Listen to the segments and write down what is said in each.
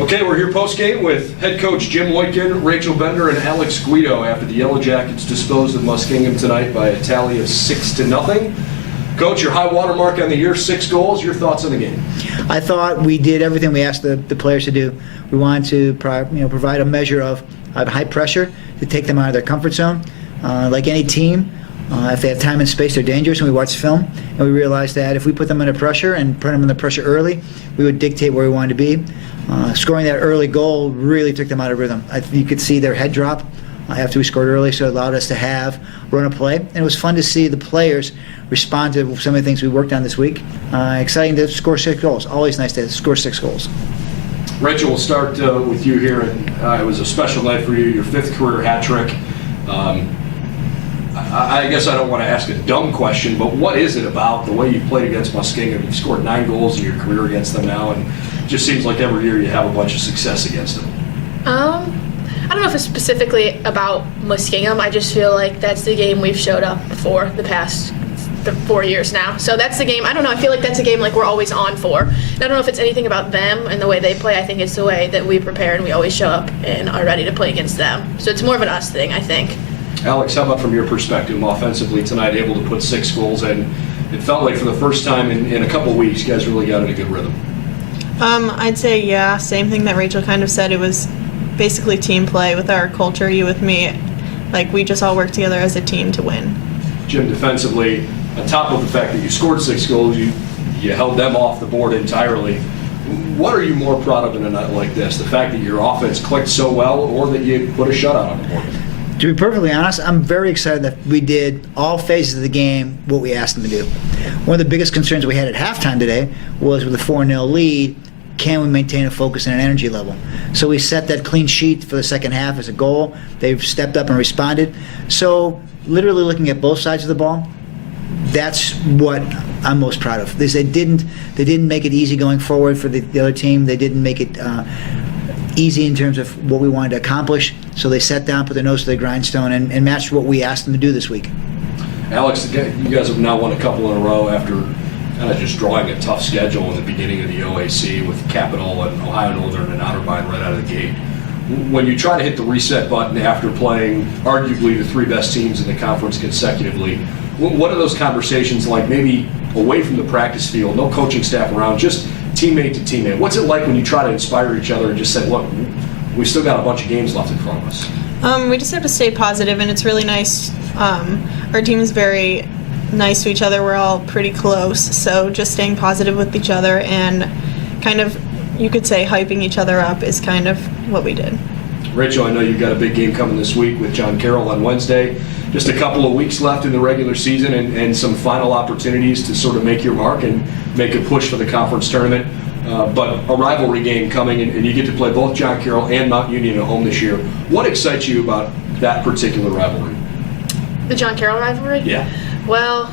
Okay, we're here post-game with head coach Jim Wojtkun, Rachel Bender, and Alex Guido after the Yellow Jackets disposed of Muskingum tonight by a tally of 6-0. Coach, your high water mark on the year, 6 goals. Your thoughts on the game? I thought we did everything we asked the players to do. We wanted to provide a measure of high pressure to take them out of their comfort zone. Like any team, if they have time and space, they're dangerous, and we watched film, and we realized that if we put them under pressure and put them under pressure early, we would dictate where we wanted to be. Scoring that early goal really took them out of rhythm. You could see their head drop after we scored early, so it allowed us to run a play. And it was fun to see the players respond to some of the things we worked on this week. Exciting to score 6 goals. Always nice to score 6 goals. Rachel, we'll start with you here. It was a special night for you, your 5th career hat trick. I guess I don't want to ask a dumb question, but what is it about the way you played against Muskingum? You've scored 9 goals in your career against them now, and it just seems like every year you have a bunch of success against them. I don't know if it's specifically about Muskingum. I just feel like that's the game we've showed up for the past 4 years now. So that's the game. I don't know. I feel like that's a game like we're always on for. And I don't know if it's anything about them and the way they play. I think it's the way that we prepare and we always show up and are ready to play against them. So it's more of an us thing, I think. Alex, how about from your perspective, offensively tonight, able to put 6 goals in? It felt like for the first time in a couple of weeks, you guys really got in a good rhythm. I'd say, yeah, same thing that Rachel kind of said. It was basically team play with our culture, you with me. Like, we just all worked together as a team to win. Jim, defensively, on top of the fact that you scored 6 goals, you held them off the board entirely. What are you more proud of in a night like this? The fact that your offense clicked so well, or that you put a shutout on the board? To be perfectly honest, I'm very excited that we did all phases of the game what we asked them to do. One of the biggest concerns we had at halftime today was with a 4-0 lead, can we maintain a focus and an energy level? So we set that clean sheet for the second half as a goal. They've stepped up and responded. So literally looking at both sides of the ball, that's what I'm most proud of. They didn't make it easy going forward for the other team. They didn't make it easy in terms of what we wanted to accomplish. So they sat down, put their nose to the grindstone, and matched what we asked them to do this week. Alex, you guys have now won a couple in a row after kind of just drawing a tough schedule in the beginning of the OAC with Capital and Ohio Northern and Otterbein right out of the gate. When you try to hit the reset button after playing arguably the 3 best teams in the conference consecutively, what are those conversations like, maybe away from the practice field, no coaching staff around, just teammate to teammate? What's it like when you try to inspire each other and just say, look, we still got a bunch of games left in front of us? We just have to stay positive, and it's really nice. Our team is very nice to each other. We're all pretty close, so just staying positive with each other and kind of, you could say, hyping each other up is kind of what we did. Rachel, I know you've got a big game coming this week with John Carroll on Wednesday. Just a couple of weeks left in the regular season and some final opportunities to sort of make your mark and make a push for the conference tournament. But a rivalry game coming, and you get to play both John Carroll and Mount Union at home this year. What excites you about that particular rivalry? The John Carroll rivalry? Yeah. Well,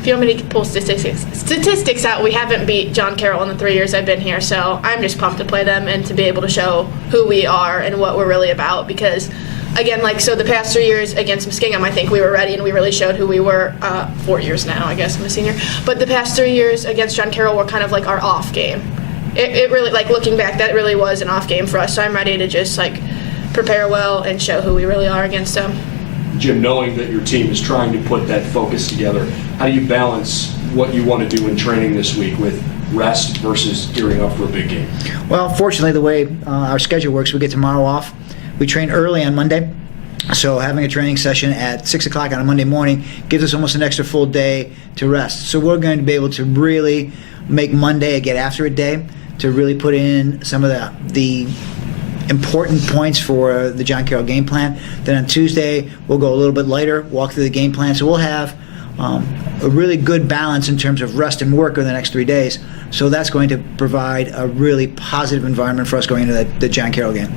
if you want me to pull statistics out, we haven't beat John Carroll in the 3 years I've been here, so I'm just pumped to play them and to be able to show who we are and what we're really about, because again, so the past 3 years against Muskingum, I think we were ready and we really showed who we were. 4 years now, I guess I'm a senior. But the past 3 years against John Carroll were kind of like our off game. It really, like looking back, that really was an off game for us. So I'm ready to just prepare well and show who we really are against them. Jim, knowing that your team is trying to put that focus together, how do you balance what you want to do in training this week with rest versus gearing up for a big game? Well, fortunately, the way our schedule works, we get tomorrow off. We train early on Monday, so having a training session at 6 o'clock on a Monday morning gives us almost an extra full day to rest. So we're going to be able to really make Monday a get after it day, to really put in some of the important points for the John Carroll game plan. Then on Tuesday, we'll go a little bit later, walk through the game plan. So we'll have a really good balance in terms of rest and work over the next 3 days. So that's going to provide a really positive environment for us going into the John Carroll game.